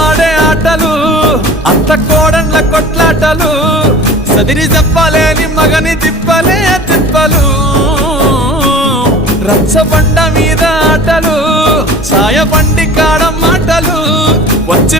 ఆడే ఆటలు అత్త కోడన్ల కొట్లాటలు సదిరి చెప్పలేని మగని తిప్పలే తిప్పలు రచ్చబండ మీద ఆటలు ఛాయ బండి కాడ